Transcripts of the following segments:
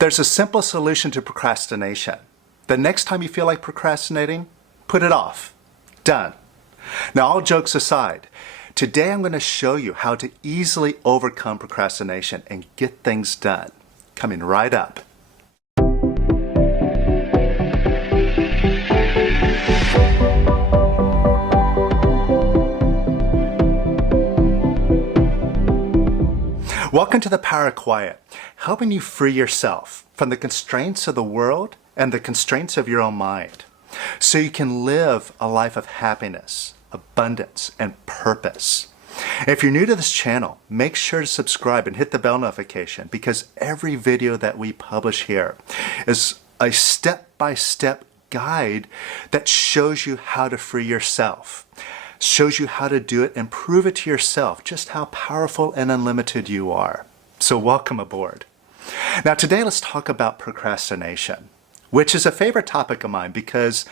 There's a simple solution to procrastination. The next time you feel like procrastinating, put it off. Done. Now, all jokes aside, today I'm going to show you how to easily overcome procrastination and get things done. Coming right up. Welcome to the Power of Quiet, helping you free yourself from the constraints of the world and the constraints of your own mind, so you can live a life of happiness, abundance, and purpose. If you're new to this channel, make sure to subscribe and hit the bell notification, because every video that we publish here is a step-by-step guide that shows you how to free yourself, shows you how to do it and prove it to yourself just how powerful and unlimited you are. So welcome aboard. Now today let's talk about procrastination, which is a favorite topic of mine because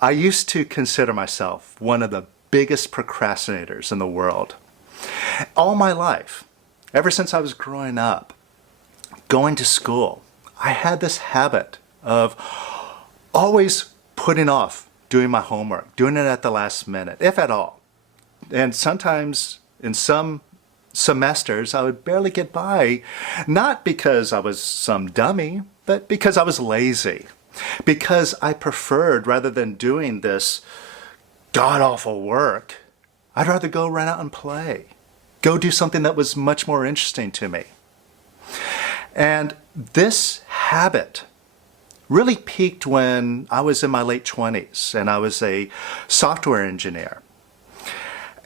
I used to consider myself one of the biggest procrastinators in the world. All my life, ever since I was growing up, going to school, I had this habit of always putting off doing my homework, doing it at the last minute, if at all. And sometimes in some semesters, I would barely get by, not because I was some dummy, but because I was lazy. Because I preferred, rather than doing this god-awful work, I'd rather go run out and play. Go do something that was much more interesting to me. And this habit really peaked when I was in my late 20s and I was a software engineer.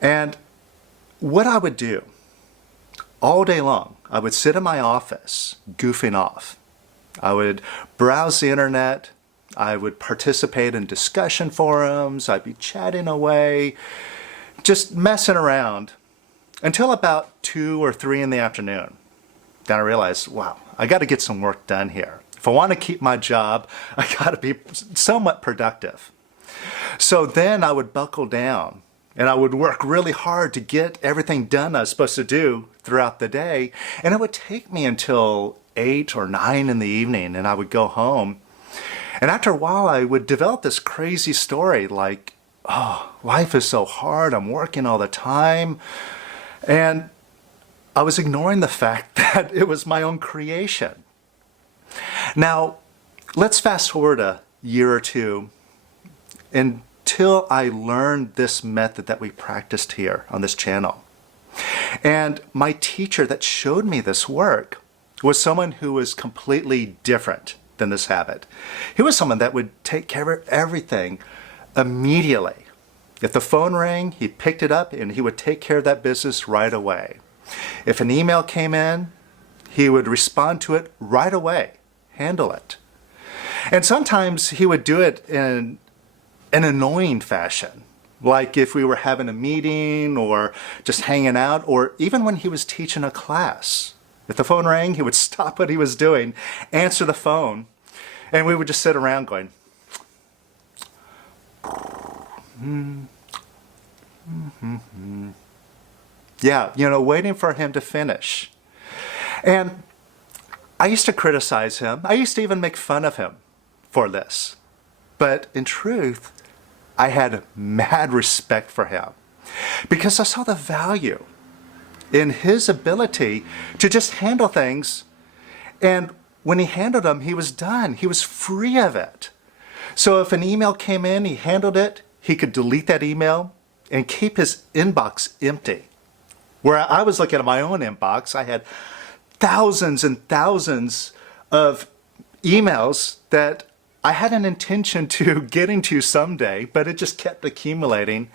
And what I would do all day long, I would sit in my office goofing off. I would browse the internet. I would participate in discussion forums. I'd be chatting away, just messing around until about 2 or 3 in the afternoon. Then I realized, wow, I got to get some work done here. If I want to keep my job, I got to be somewhat productive. So then I would buckle down and I would work really hard to get everything done I was supposed to do throughout the day. And it would take me until 8 or 9 in the evening, and I would go home. And after a while, I would develop this crazy story like, oh, life is so hard. I'm working all the time. And I was ignoring the fact that it was my own creation. Now, let's fast forward a year or two until I learned this method that we practiced here on this channel. And my teacher that showed me this work was someone who was completely different than this habit. He was someone that would take care of everything immediately. If the phone rang, he picked it up and he would take care of that business right away. If an email came in, he would respond to it right away. Handle it. And sometimes he would do it in an annoying fashion, like if we were having a meeting or just hanging out, or even when he was teaching a class. If the phone rang, he would stop what he was doing, answer the phone, and we would just sit around going, yeah, waiting for him to finish. And I used to criticize him. I used to even make fun of him for this. But in truth, I had mad respect for him because I saw the value in his ability to just handle things. And when he handled them, he was done. He was free of it. So if an email came in, he handled it. He could delete that email and keep his inbox empty. Where I was looking at my own inbox, I had thousands and thousands of emails that I had an intention to getting to someday, but it just kept accumulating.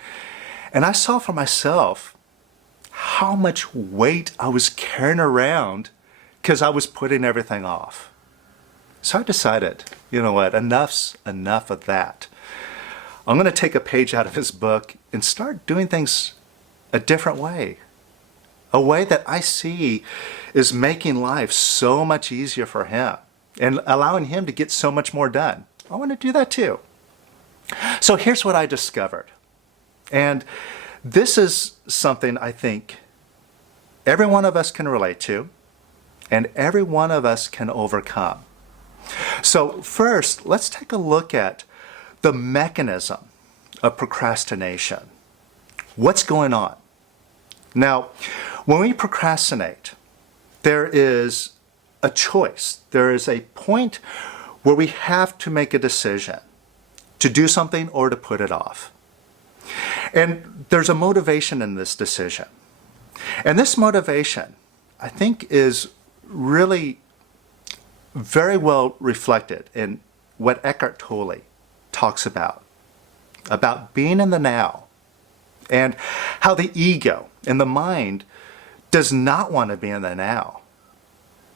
And I saw for myself how much weight I was carrying around because I was putting everything off. So I decided, you know what, enough's enough of that. I'm going to take a page out of his book and start doing things a different way. A way that I see is making life so much easier for him and allowing him to get so much more done. I want to do that too. So here's what I discovered. And this is something I think every one of us can relate to and every one of us can overcome. So first, let's take a look at the mechanism of procrastination. What's going on? Now, when we procrastinate, there is a choice. There is a point where we have to make a decision to do something or to put it off. And there's a motivation in this decision. And this motivation, I think, is really very well reflected in what Eckhart Tolle talks about being in the now, and how the ego and the mind does not want to be in the now.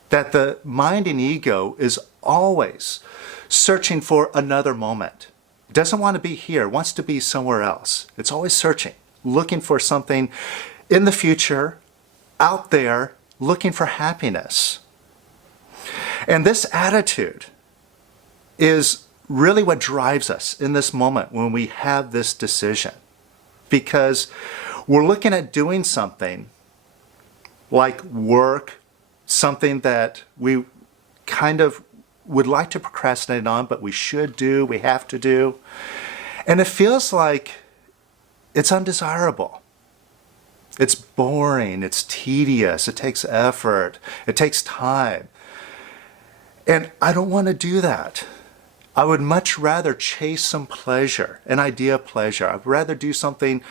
That the mind and ego is always searching for another moment. It doesn't want to be here, it wants to be somewhere else. It's always searching, looking for something in the future, out there, looking for happiness. And this attitude is really what drives us in this moment when we have this decision. Because we're looking at doing something like work, something that we kind of would like to procrastinate on, but we should do, we have to do. And it feels like it's undesirable. It's boring, it's tedious, it takes effort, it takes time. And I don't want to do that. I would much rather chase some pleasure, an idea of pleasure. I'd rather do something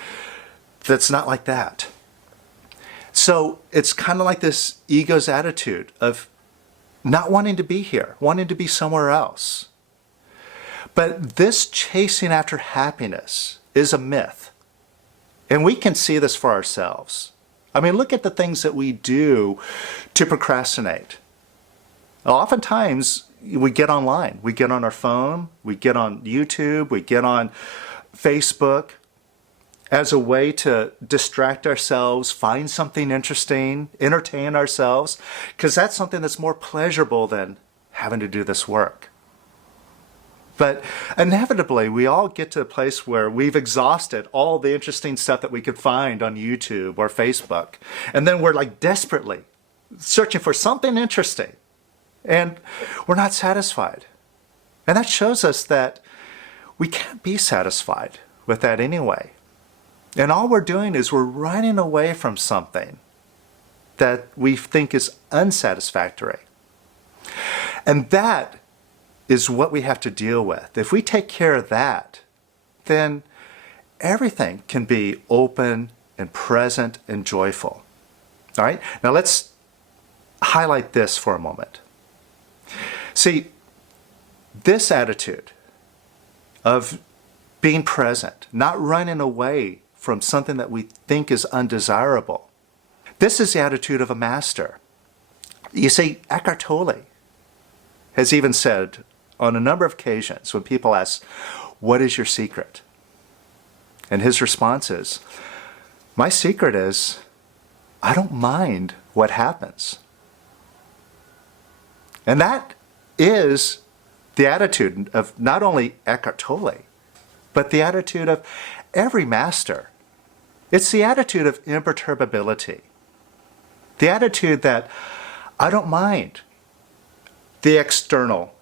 that's not like that. So it's kind of like this ego's attitude of not wanting to be here, wanting to be somewhere else. But this chasing after happiness is a myth. And we can see this for ourselves. I mean, look at the things that we do to procrastinate. Oftentimes, we get online, we get on our phone, we get on YouTube, we get on Facebook as a way to distract ourselves, find something interesting, entertain ourselves, because that's something that's more pleasurable than having to do this work. But inevitably, we all get to a place where we've exhausted all the interesting stuff that we could find on YouTube or Facebook. And then we're like desperately searching for something interesting. And we're not satisfied. And that shows us that we can't be satisfied with that anyway. And all we're doing is we're running away from something that we think is unsatisfactory. And that is what we have to deal with. If we take care of that, then everything can be open and present and joyful. All right? Now let's highlight this for a moment. See, this attitude of being present, not running away from something that we think is undesirable, this is the attitude of a master. You see, Eckhart Tolle has even said on a number of occasions when people ask, "What is your secret?" And his response is, "My secret is I don't mind what happens." And that is the attitude of not only Eckhart Tolle, but the attitude of every master. It's the attitude of imperturbability. The attitude that I don't mind the external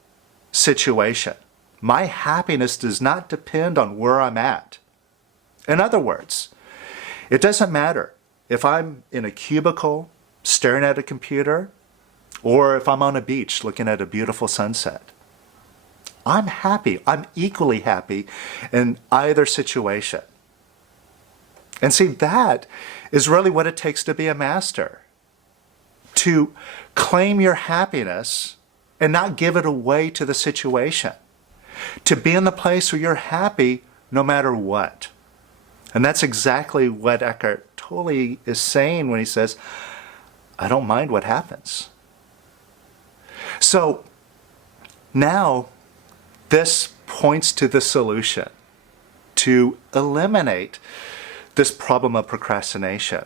situation. My happiness does not depend on where I'm at. In other words, it doesn't matter if I'm in a cubicle staring at a computer or if I'm on a beach looking at a beautiful sunset. I'm happy. I'm equally happy in either situation. And see, that is really what it takes to be a master. To claim your happiness and not give it away to the situation. To be in the place where you're happy no matter what. And that's exactly what Eckhart Tolle is saying when he says, I don't mind what happens. So now this points to the solution to eliminate this problem of procrastination.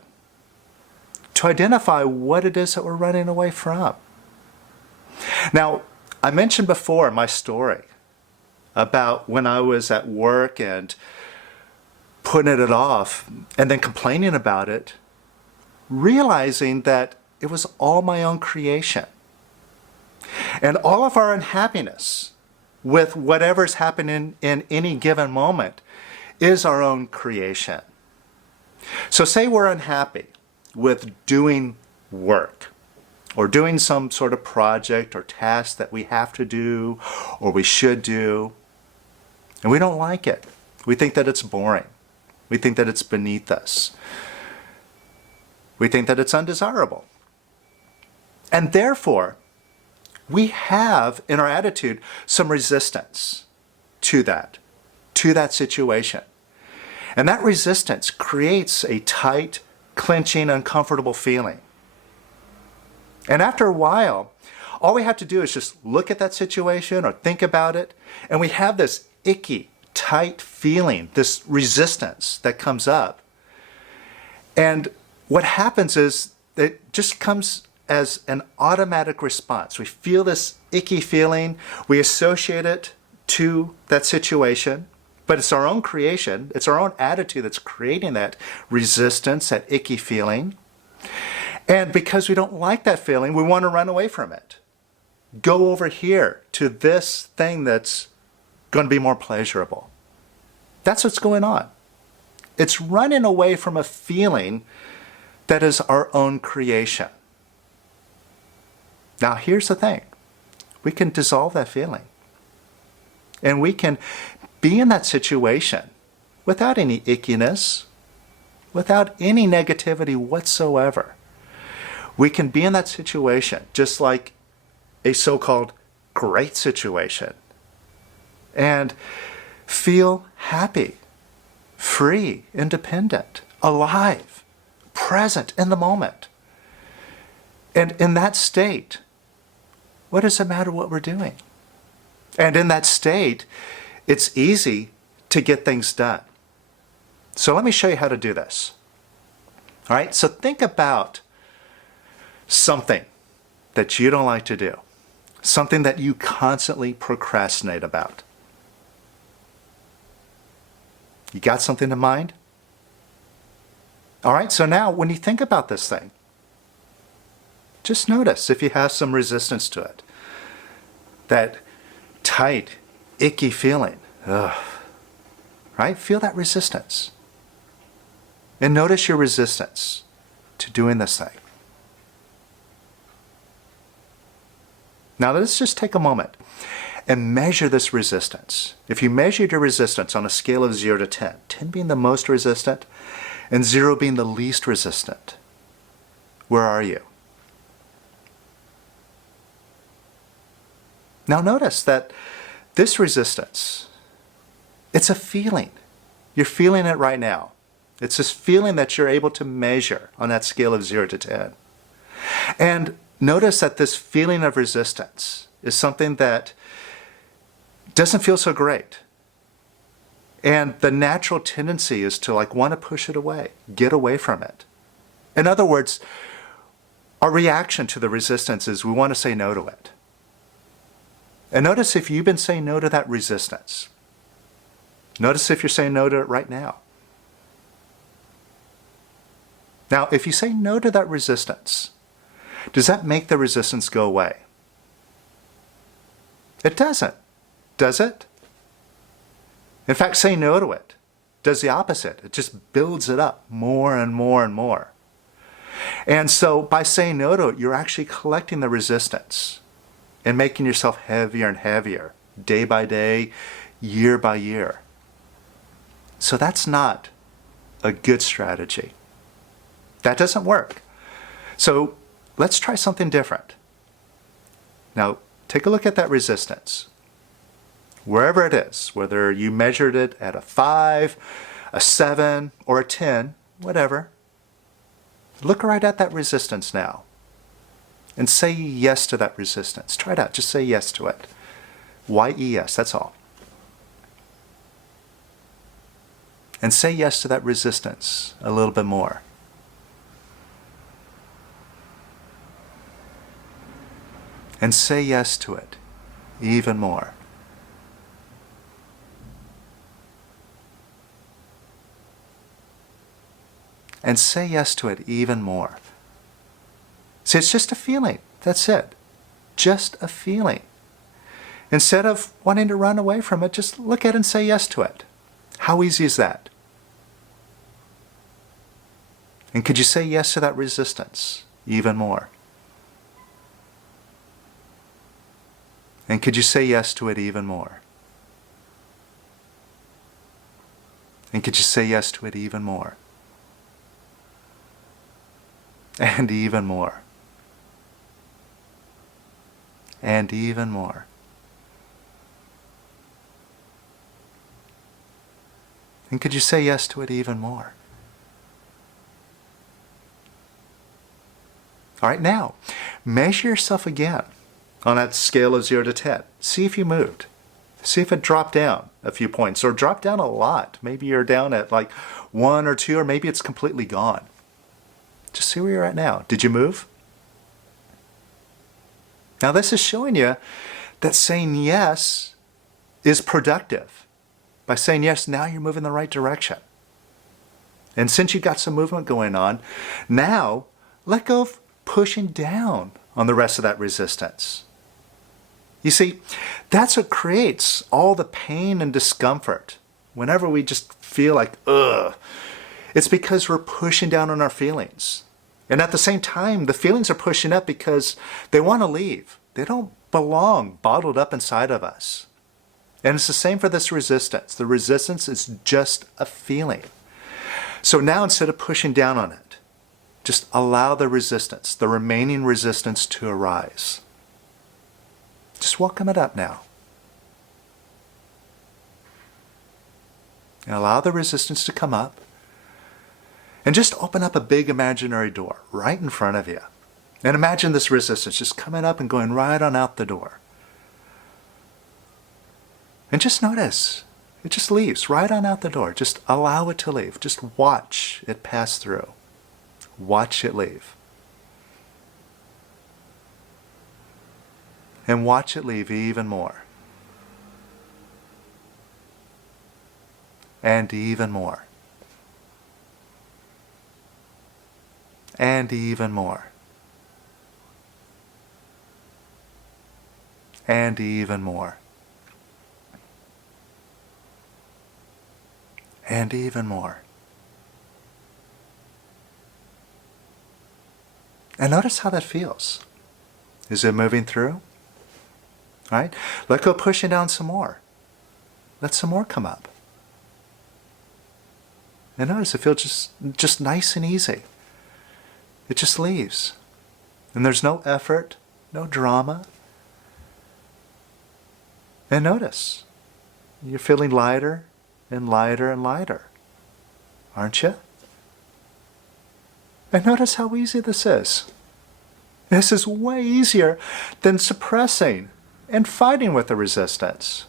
To identify what it is that we're running away from. Now, I mentioned before my story about when I was at work and putting it off and then complaining about it, realizing that it was all my own creation. And all of our unhappiness with whatever's happening in any given moment is our own creation. So say we're unhappy with doing work or doing some sort of project or task that we have to do or we should do, and we don't like it. We think that it's boring. We think that it's beneath us. We think that it's undesirable. And therefore, we have in our attitude some resistance to that situation. And that resistance creates a tight, clenching, uncomfortable feeling. And after a while, all we have to do is just look at that situation or think about it, and we have this icky, tight feeling, this resistance that comes up. And what happens is it just comes as an automatic response. We feel this icky feeling, we associate it to that situation, but it's our own creation, it's our own attitude that's creating that resistance, that icky feeling. And because we don't like that feeling, we want to run away from it. Go over here to this thing that's going to be more pleasurable. That's what's going on. It's running away from a feeling that is our own creation. Now, here's the thing. We can dissolve that feeling. And we can be in that situation without any ickiness, without any negativity whatsoever. We can be in that situation just like a so-called great situation and feel happy, free, independent, alive, present in the moment. And in that state, what does it matter what we're doing? And in that state, it's easy to get things done. So let me show you how to do this. All right, so think about something that you don't like to do, something that you constantly procrastinate about. You got something in mind? All right, so now when you think about this thing, just notice if you have some resistance to it. That tight, icky feeling. Ugh. Right? Feel that resistance. And notice your resistance to doing this thing. Now let's just take a moment and measure this resistance. If you measured your resistance on a scale of 0 to 10, 10 being the most resistant and 0 being the least resistant, where are you? Now notice that this resistance, it's a feeling. You're feeling it right now. It's this feeling that you're able to measure on that scale of 0 to 10. And notice that this feeling of resistance is something that doesn't feel so great. And the natural tendency is to want to push it away, get away from it. In other words, our reaction to the resistance is we want to say no to it. And notice if you've been saying no to that resistance. Notice if you're saying no to it right now. Now, if you say no to that resistance, does that make the resistance go away? It doesn't, does it? In fact, saying no to it does the opposite. It just builds it up more and more and more. And so by saying no to it, you're actually collecting the resistance and making yourself heavier and heavier, day by day, year by year. So that's not a good strategy. That doesn't work. So let's try something different. Now, take a look at that resistance. Wherever it is, whether you measured it at a 5, a 7, or a 10, whatever, look right at that resistance now. And say yes to that resistance. Try it out. Just say yes to it. Y-E-S, that's all. And say yes to that resistance a little bit more. And say yes to it even more. And say yes to it even more. See, it's just a feeling. That's it. just a feeling. Instead of wanting to run away from it, just look at it and say yes to it. How easy is that? And could you say yes to that resistance even more? And could you say yes to it even more? And could you say yes to it even more? And even more. And even more. And could you say yes to it even more? All right, now, measure yourself again on that scale of 0 to 10. See if you moved. See if it dropped down a few points or dropped down a lot. Maybe you're down at like 1 or 2, or maybe it's completely gone. Just see where you're at now. Did you move? Now this is showing you that saying yes is productive. By saying yes, now you're moving in the right direction. And since you got some movement going on, now let go of pushing down on the rest of that resistance. You see, that's what creates all the pain and discomfort. Whenever we just feel like, ugh, it's because we're pushing down on our feelings. And at the same time, the feelings are pushing up because they want to leave. They don't belong bottled up inside of us. And it's the same for this resistance. The resistance is just a feeling. So now instead of pushing down on it, just allow the resistance, the remaining resistance, to arise. Just welcome it up now. And allow the resistance to come up. And just open up a big imaginary door right in front of you. And imagine this resistance just coming up and going right on out the door. And just notice, it just leaves right on out the door. Just allow it to leave. Just watch it pass through. Watch it leave. And watch it leave even more. And even more. And even more. And even more. And even more. And notice how that feels. Is it moving through? Right? Let go pushing down some more. Let some more come up. And notice it feels just nice and easy. It just leaves. And there's no effort, no drama. And notice, you're feeling lighter and lighter and lighter, aren't you? And notice how easy this is. This is way easier than suppressing and fighting with the resistance.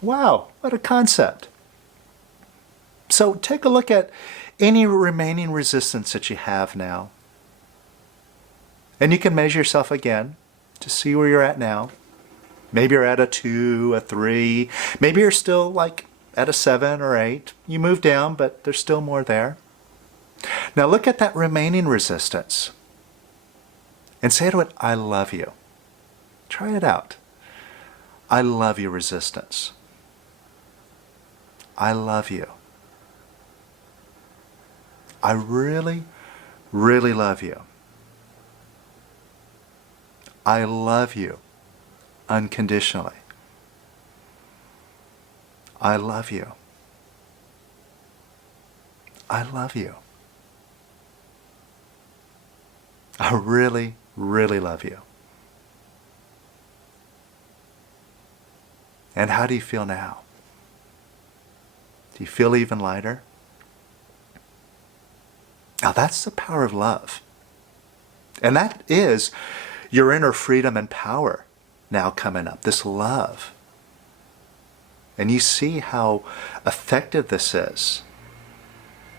Wow, what a concept. So take a look at any remaining resistance that you have now. And you can measure yourself again to see where you're at now. Maybe you're at a 2, a 3. Maybe you're still like at a 7 or 8. You move down, but there's still more there. Now look at that remaining resistance. And say to it, I love you. Try it out. I love you, resistance. I love you. I really, really love you. I love you unconditionally. I love you. I love you. I really, really love you. And how do you feel now? Do you feel even lighter? Now that's the power of love. And that is your inner freedom and power now coming up, this love. And you see how effective this is.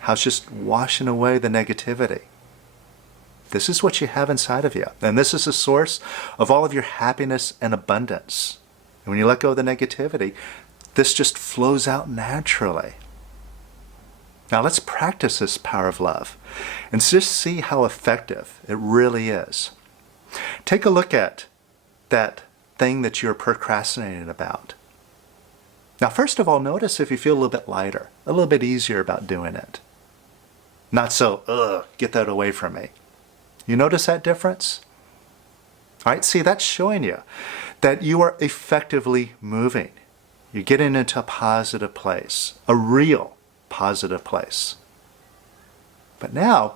How it's just washing away the negativity. This is what you have inside of you. And this is the source of all of your happiness and abundance. And when you let go of the negativity, this just flows out naturally. Now let's practice this power of love and just see how effective it really is. Take a look at that thing that you're procrastinating about. Now, first of all, notice if you feel a little bit lighter, a little bit easier about doing it. Not so, get that away from me. You notice that difference? All right, see, that's showing you that you are effectively moving. You're getting into a positive place, a real positive place. But now,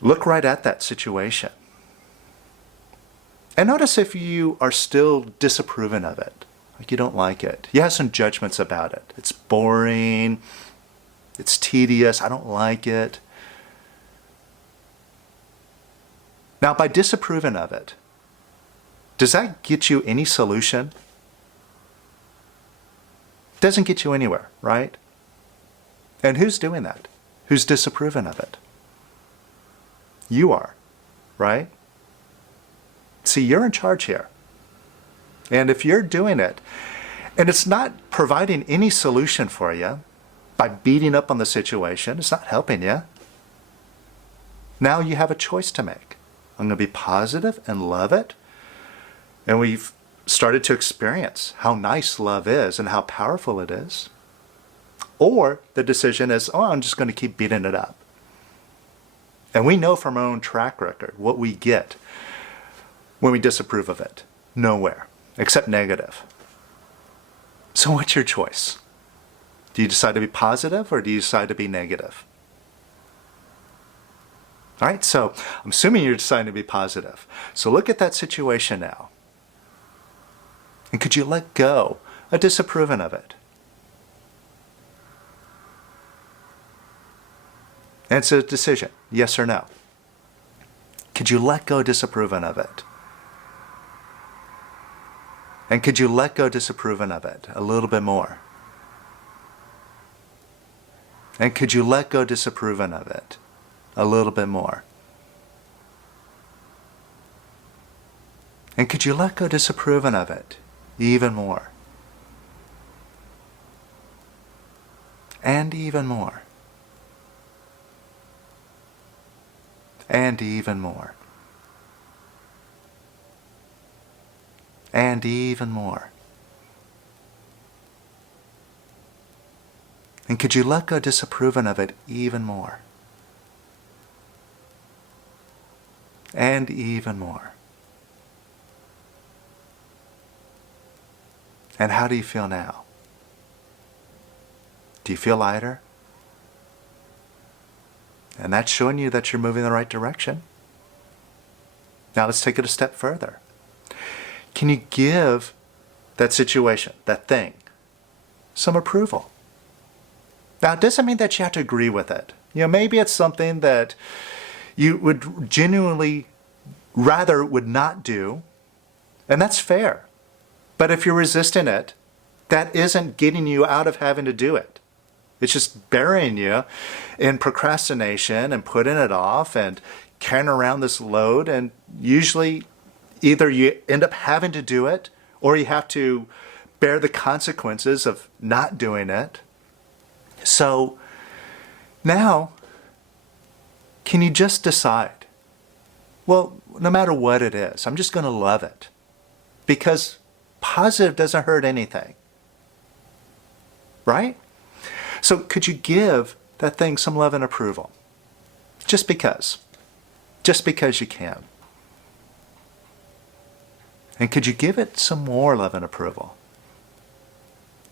look right at that situation. And notice if you are still disapproving of it, like you don't like it. You have some judgments about it. It's boring, it's tedious, I don't like it. Now, by disapproving of it, does that get you any solution? Doesn't get you anywhere, right? And who's doing that? Who's disapproving of it? You are, right? See, you're in charge here. And if you're doing it, and it's not providing any solution for you by beating up on the situation, it's not helping you, now you have a choice to make. I'm going to be positive and love it. And we've started to experience how nice love is and how powerful it is. Or the decision is, I'm just going to keep beating it up. And we know from our own track record what we get when we disapprove of it. Nowhere, except negative. So what's your choice? Do you decide to be positive or do you decide to be negative? All right, so I'm assuming you're deciding to be positive. So look at that situation now. And could you let go of disapproving of it? And it's a decision, yes or no. Could you let go of disapproving of it? And could you let go of disapproving of it a little bit more? And could you let go of disapproving of it a little bit more? And could you let go of disapproving of it even more? And even more. And even more. And even more. And could you let go of disapproving of it even more? And even more. And how do you feel now? Do you feel lighter? And that's showing you that you're moving in the right direction. Now let's take it a step further. Can you give that situation, that thing, some approval? Now, it doesn't mean that you have to agree with it. Maybe it's something that you would genuinely rather would not do, and that's fair. But if you're resisting it, that isn't getting you out of having to do it. It's just burying you in procrastination and putting it off and carrying around this load. And usually either you end up having to do it or you have to bear the consequences of not doing it. So now, can you just decide, well, no matter what it is, I'm just going to love it. Because positive doesn't hurt anything. Right? So could you give that thing some love and approval? Just because. Just because you can. And could you give it some more love and approval?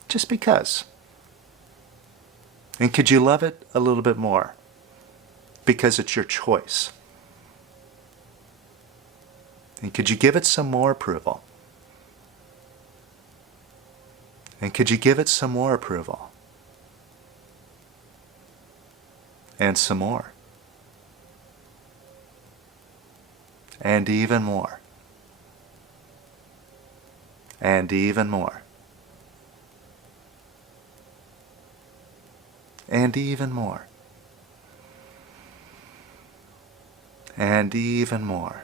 Just because. And could you love it a little bit more? Because it's your choice. And could you give it some more approval? And could you give it some more approval? And some more. And even more. And even more. And even more. And even more.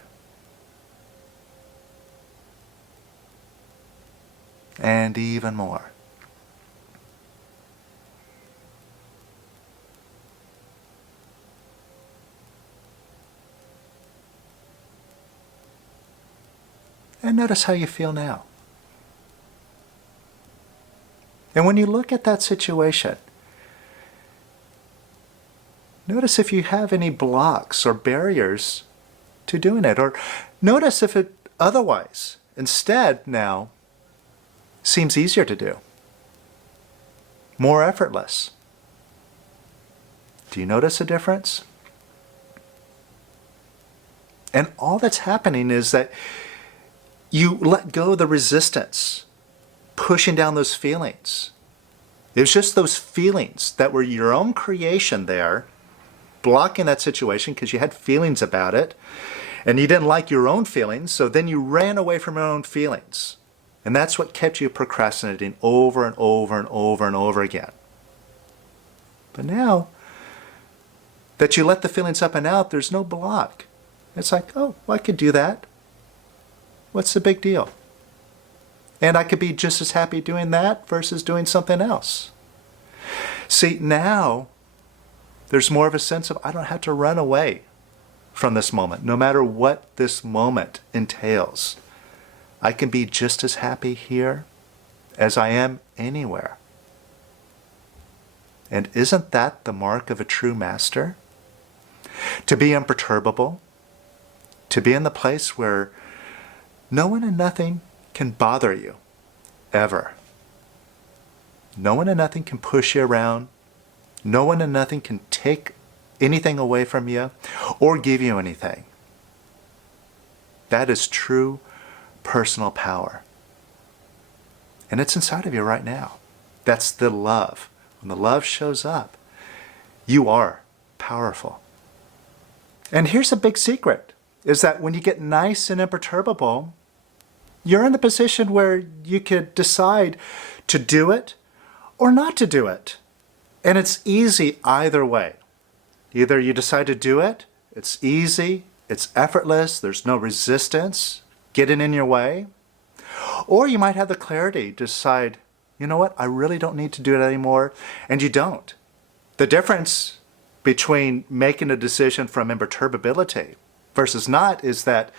And even more. then notice how you feel now. And when you look at that situation, notice if you have any blocks or barriers to doing it, or notice if it otherwise, instead now, seems easier to do, more effortless. Do you notice a difference? And all that's happening is that you let go of the resistance, pushing down those feelings. It was just those feelings that were your own creation there, blocking that situation because you had feelings about it, and you didn't like your own feelings, so then you ran away from your own feelings. And that's what kept you procrastinating over and over and over and over again. But now that you let the feelings up and out, there's no block. It's like, oh, well, I could do that. What's the big deal? And I could be just as happy doing that versus doing something else. See, now there's more of a sense of I don't have to run away from this moment, no matter what this moment entails. I can be just as happy here as I am anywhere. And isn't that the mark of a true master? To be imperturbable, to be in the place where no one and nothing can bother you, ever. No one and nothing can push you around. No one and nothing can take anything away from you or give you anything. That is true personal power. And it's inside of you right now. That's the love. When the love shows up, you are powerful. And here's a big secret, is that when you get nice and imperturbable, you're in the position where you could decide to do it or not to do it. And it's easy either way. Either you decide to do it, it's easy, it's effortless, there's no resistance getting in your way. Or you might have the clarity to decide, you know what, I really don't need to do it anymore, and you don't. The difference between making a decision from imperturbability versus not is that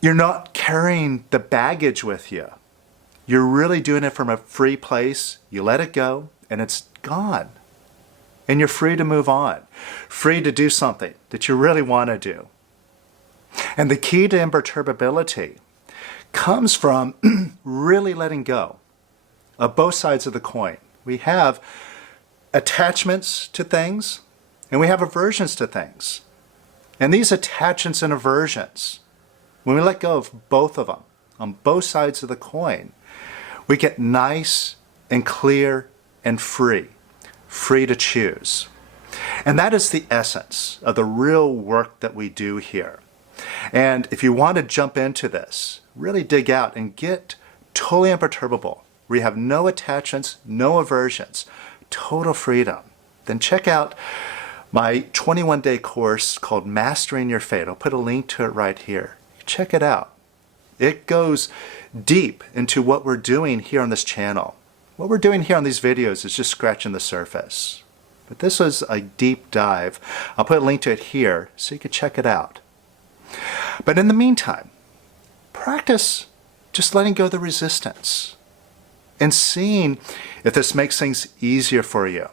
you're not carrying the baggage with you. You're really doing it from a free place. You let it go, and it's gone. And you're free to move on, free to do something that you really want to do. And the key to imperturbability comes from really letting go of both sides of the coin. We have attachments to things, and we have aversions to things. And these attachments and aversions, when we let go of both of them, on both sides of the coin, we get nice and clear and free to choose. And that is the essence of the real work that we do here. And if you want to jump into this, really dig out and get totally imperturbable, where you have no attachments, no aversions, total freedom, then check out my 21-day course called Mastering Your Fate. I'll put a link to it right here. Check it out. It goes deep into what we're doing here on this channel. What we're doing here on these videos is just scratching the surface. But this was a deep dive. I'll put a link to it here so you can check it out. But in the meantime, practice just letting go of the resistance and seeing if this makes things easier for you.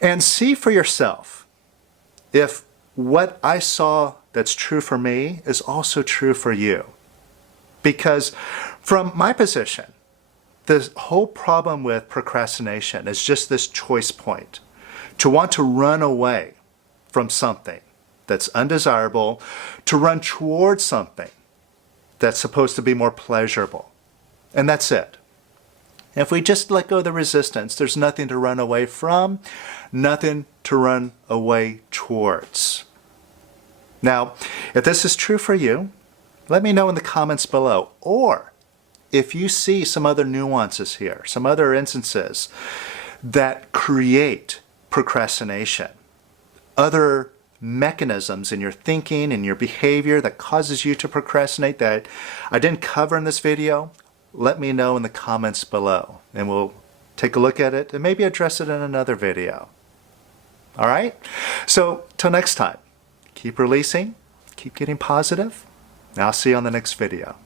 And see for yourself if what I saw that's true for me is also true for you. Because from my position, the whole problem with procrastination is just this choice point. To want to run away from something that's undesirable, to run towards something that's supposed to be more pleasurable. And that's it. If we just let go of the resistance, there's nothing to run away from, nothing to run away towards. Now, if this is true for you, let me know in the comments below. Or if you see some other nuances here, some other instances that create procrastination, other mechanisms in your thinking and your behavior that causes you to procrastinate that I didn't cover in this video, let me know in the comments below and we'll take a look at it and maybe address it in another video. All right? So till next time, keep releasing, keep getting positive, I'll see you on the next video.